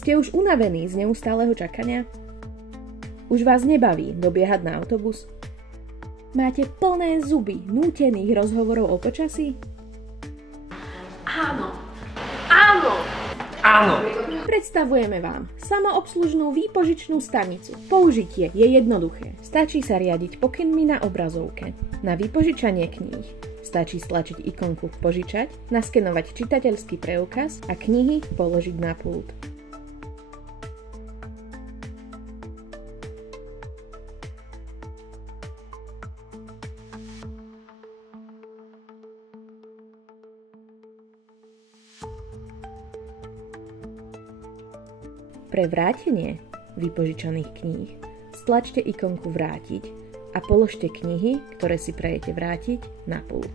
Ste už unavení z neustáleho čakania? Už vás nebaví dobiehať na autobus? Máte plné zuby nútených rozhovorov o počasí? Áno. Áno. Áno. Predstavujeme vám samoobslužnú výpožičnú stanicu. Použitie je jednoduché. Stačí sa riadiť pokynmi na obrazovke. Na vypožičanie kníh stačí stlačiť ikonku Požičať, naskenovať čitateľský preukaz a knihy položiť na pult. Pre vrátenie vypožičaných kníh stlačte ikonku Vrátiť a položte knihy, ktoré si prajete vrátiť, na pult.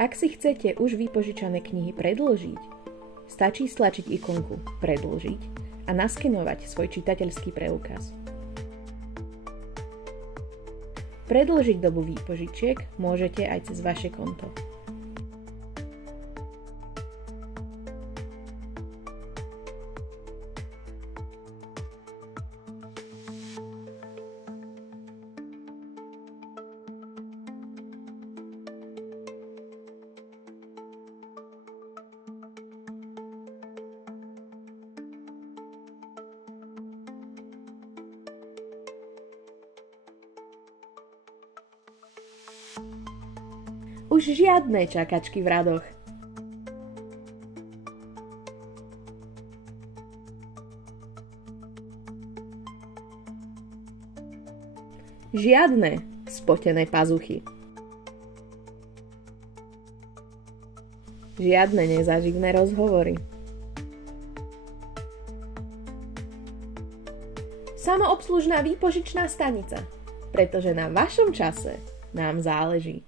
Ak si chcete už vypožičané knihy predĺžiť, stačí stlačiť ikonku Predĺžiť a naskenovať svoj čitateľský preukaz. Predĺžiť dobu výpožičiek môžete aj cez vaše konto. Už žiadne čakačky v radoch. Žiadne spotené pazuchy. Žiadne nezaživné rozhovory. Samoobslužná výpožičná stanica, pretože na vašom čase nám záleží.